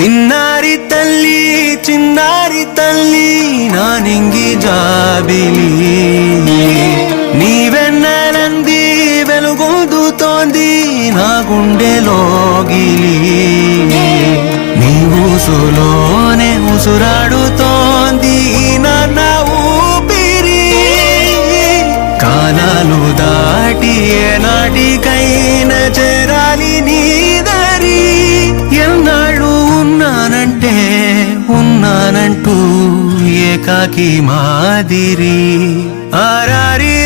చిన్నారి తల్లి చిన్నారి తల్లి నా నింగి జాబిలి. నీవెన్నెలంది వెలుగొందుతోంది నా గుండెలోగిలి నీ ఊసులోనే ఉసురాడుతోంది నాన్న ఊపిరి. కాలాలు దాటి నాటికైన చేరాలి কাকিমাদিরি আরারি